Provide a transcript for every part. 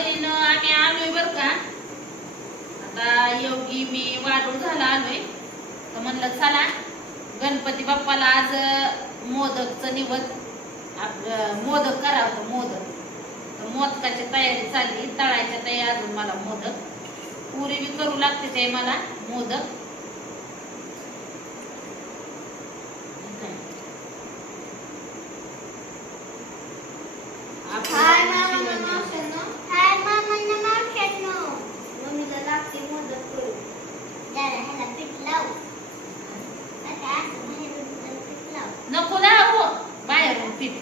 बहिणीनं आम्ही आलोय बर का. आता योगी मी वाढून झाला आलोय तर म्हणलं चला गणपती बाप्पाला आज मोदकचं निवद मोदक करावं. मोदकाची तयारी चालली, तळायच्या तयारी अजून मला मोदक पुरी बी करू लागते ते मला मोदक. नको ना हो बाहेरून पीठ.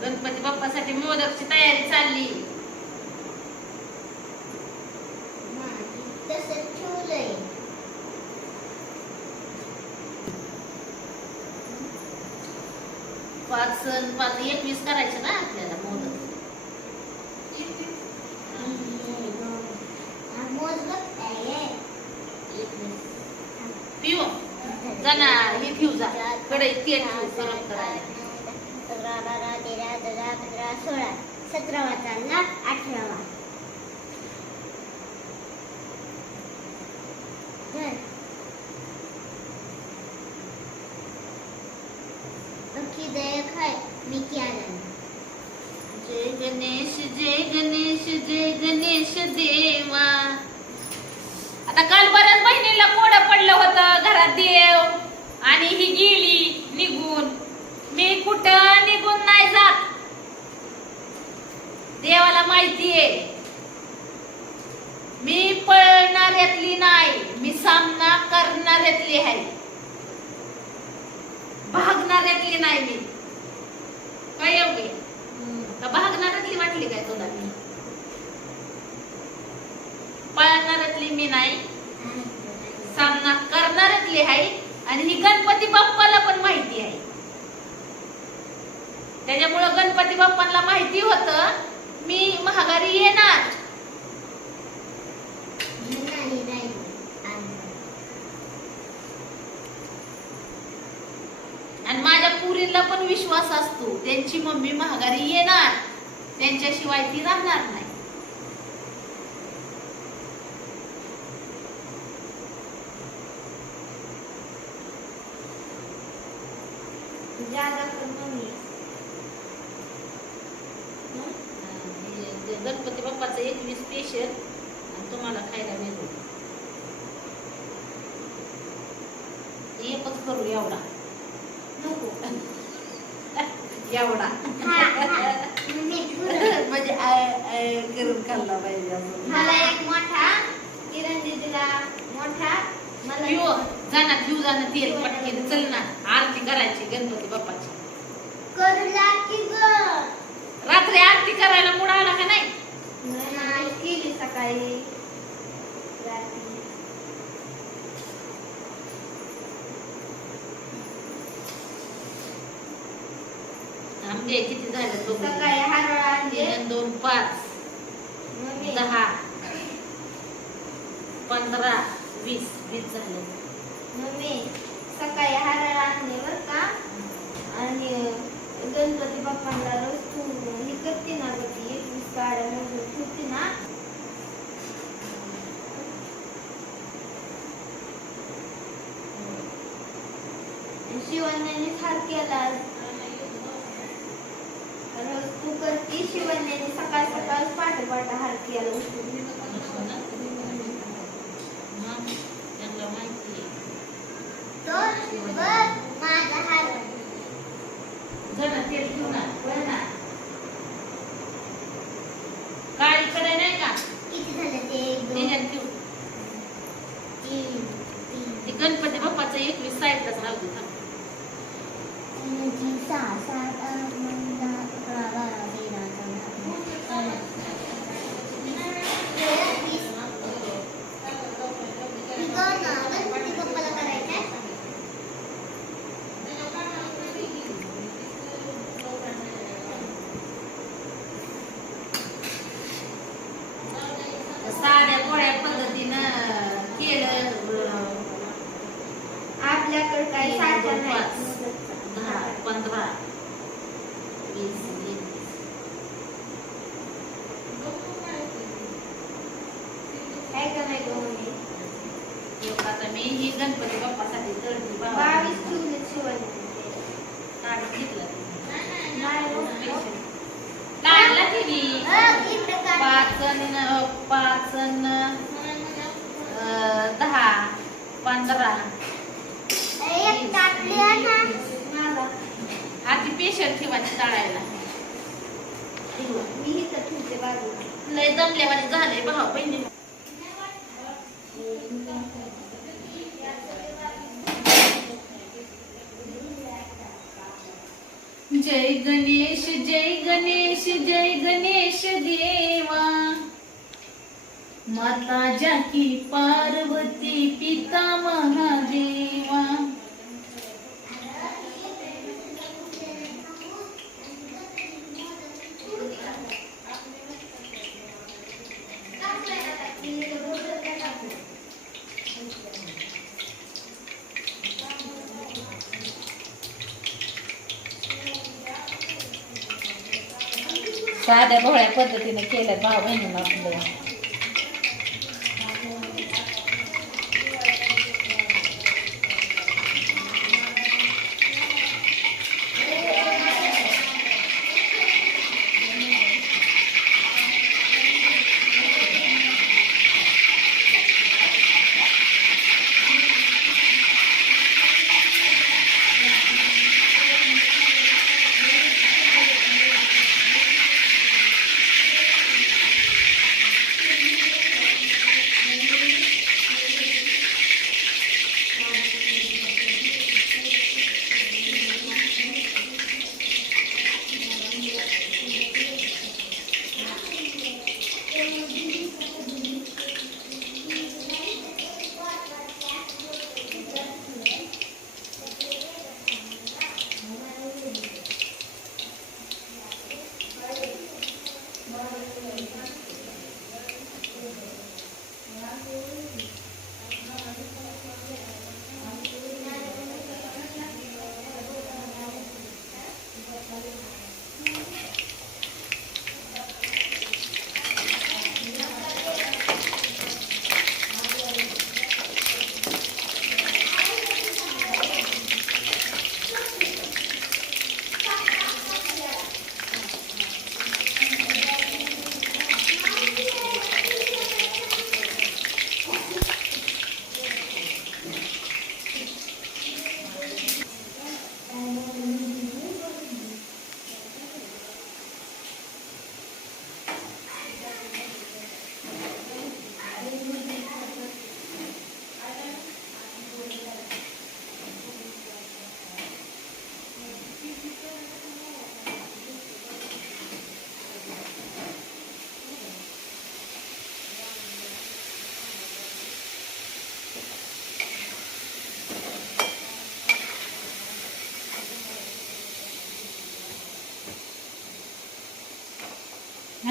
गणपती बाप्पासाठी मोदकची तयारी चालली. पाच 21 करायचे ना आपल्याला मोदक. पिओ जाना हे ठेवू जा कडे तेल गरम करायला. 16 17 चालला 18 जय गणेश जय गणेश जय गणेश देवा. आता काल बऱ्याच बहिणीला कोडं पडलं होतं घरात देव आणि ही गेली निघून. मी कुठं निघून नाही जात, देवाला माहितीये. मी पळणाऱ्यातली नाही, मी सामना करणाऱ्यातली आहे, भागणाऱ्यातली नाही. मी काय एवढे का भागणाऱ्यातली वाटली काय तुला? मी पळणाऱ्यातली मी नाही, सामना करणाऱ्यातली आहे. आणि ही गणपती बाप्पाला पण माहिती आहे. त्याच्यामुळं गणपती बाप्पाला माहिती होतं मी महागारी येणार. आणि माझ्या पुरीला पण विश्वास असतो त्यांची मम्मी महागारी येणार, त्यांच्याशिवाय ती राहणार नाही. गणपती बाप्पाचं 21 स्पेशल आणि तुम्हाला खायला मिळतो. एकच करू एवढा नको एवढा म्हणजे करून खाल्ला पाहिजे. मला एक मोठा किरण दीदीला मोठा मला जाणार घेऊ जाणं तेल पटकेन. चल ना आरती करायची गणपती बाप्पाची. करू लागी ग. रात्री आरती करायला मूड आला का नाही? केली सकाळी आमचे किती झाले? सकाळी हरळ आणले 3 2 5 10 15 20 झाले. मम्मी सकाळी हरळ आणले बर का. आणि गणपती बाप्पाला रोज तू हे करते ना ग, ती 21 गाड्या मोजून ठेवते ना. शिवण्याने हार केला रोज तू करते. शिवण्याने सकाळ सकाळ पाठ हार केला उठून. त्यांना माहिती माझा हार जण तेल घेऊन काळीकडे नाही का किती झालं ते? ते गणपती बाप्पाचं 21 साईडलाच राहू दे. 6 7 8 9 10 11 12 13 गणपती बाप्पाला करायचंय. साध्या पोळ्या पद्धतीनं केलं. आपल्याकडे काही साठा नाही. 10 10, 15, 20, 21. काय का नाही गं म्हणे. एवढं आता मी ही गणपती बाप्पासाठी तळली 22 ठेवले शिवाजी. काढून घेतलं नाही हो. काढला की मी इकडं काढ. 5 अन 10, 15. एक टाकली आहे ना. माझा. आधी पेशंट ठेवायची तळायला. मी इथं ठेवते बाजूला. लय दमल्यावानी झालंय भाऊ बहिणी. जय गणेश जय गणेश जय गणेश देवा, माता जाकी पार्वती पिता महादेवा. साध्या भोळ्या पद्धतीने केलं भाऊ बहिणीला आपलं.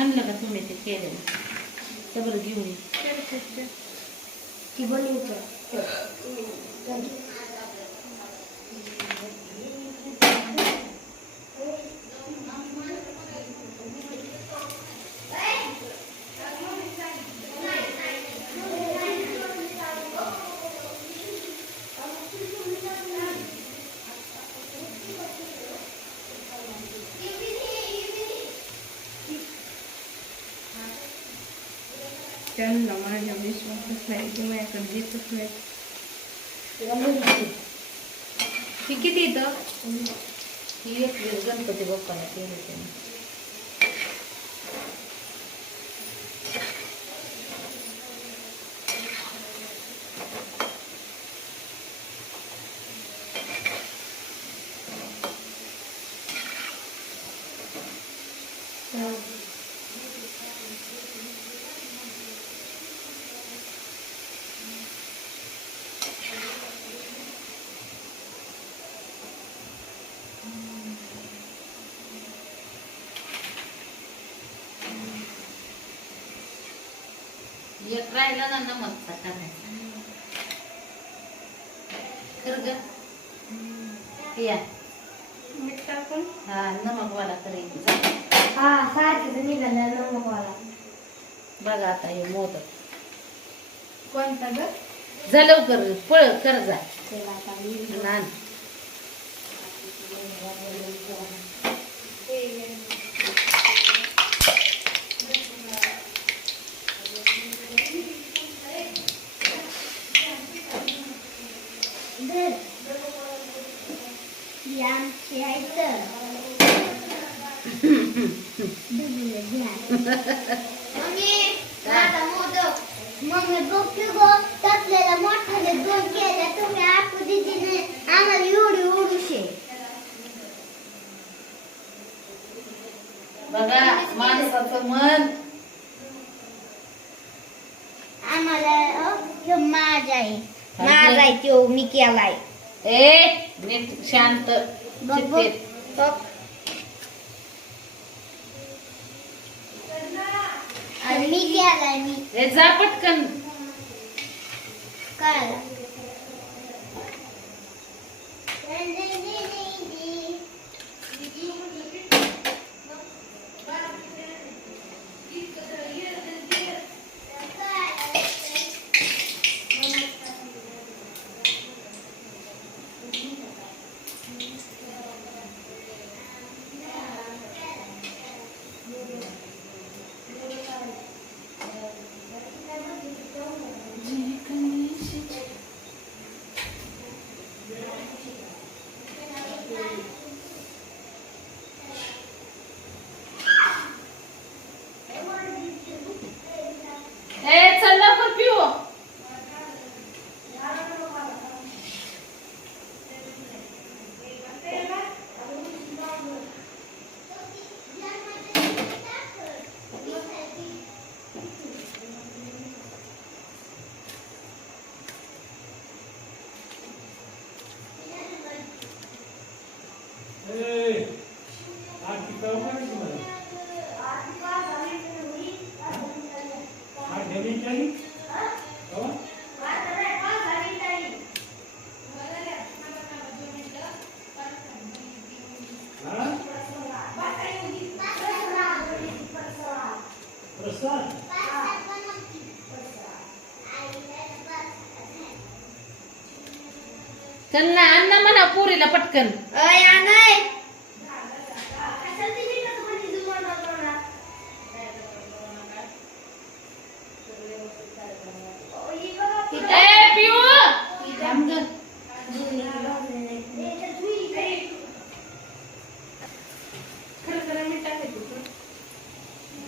आणलं का तुम्ही ते केलेलं सगळं घेऊन ये. ती बनवतो. त्यांना माझ्या विश्वासच नाही की माझ्याकडे देतच नाही. ही किती येतं ही एक गणपती बाप्पाला केली त्यांनी. एक राहिला ना नमस्कार करायचा कर ग या मीठ टाकून हा नमकवाला करेल हा सारखं निघाला नमकवाला. बघा आता हे मोदक कोणता ग? जा लवकर पळ कर जा त्याला आता मी नान आमची आहे तर आता मोदक मग बघते गो टाकलेला मोठाले 2 केल्या तुम्ही आपू दिदीने आम्हाला एवढी उडूशे. बघा माणसाचं मन आम्हाला माझा आहे माझा आहे तो मी केलाय. ए नीट शांत बघ चित्तीत. बघ आणि मी केलाय मी हे जा पटकन काय ए चल लवकर पिऊ चल ना अण्णा म्हणा पोरीला पटकन अय आणाय ए पिऊ थांब ग खरं मीठ टाकायचं.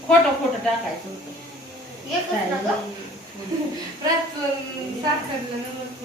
खोटं खोटं टाकायचं होतं एकच ना ग रचून साखरलं नमक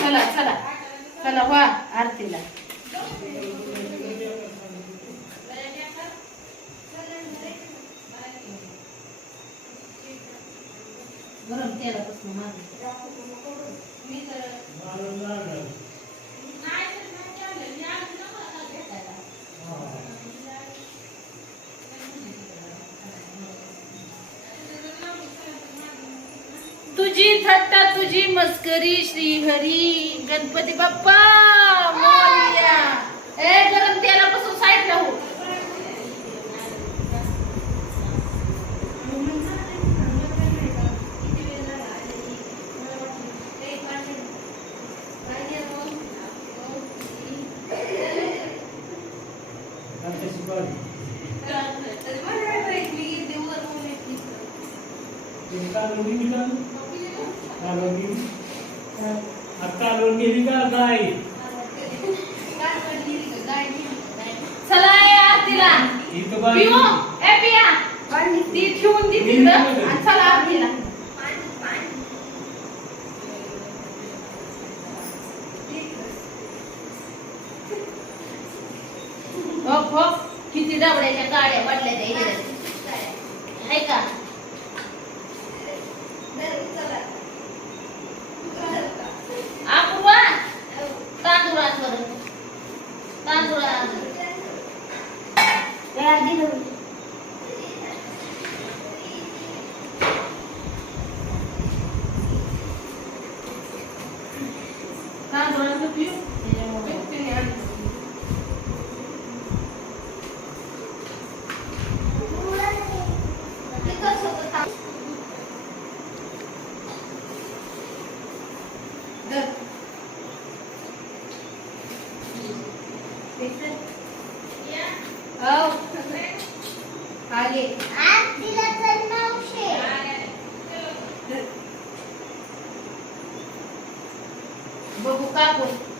चला चला चला वा आरतीला गरम तेलापासून मार तुझी थट्टा तुझी मस्करी श्रीहरी गणपती बाप्पा मोरया. ए गरम तेलापासून साईडला हो आता गेली का गाय पिऊ ए पिया ती ठेवून दे तिथं आणि चला आरतीला. हो हो किती डबड्याच्या गाड्या पडल्या त्या इकडे आहे का. अपूर्वा तांदूळात बरं तांदूळात तांदूळाचं पिऊ बघू कापून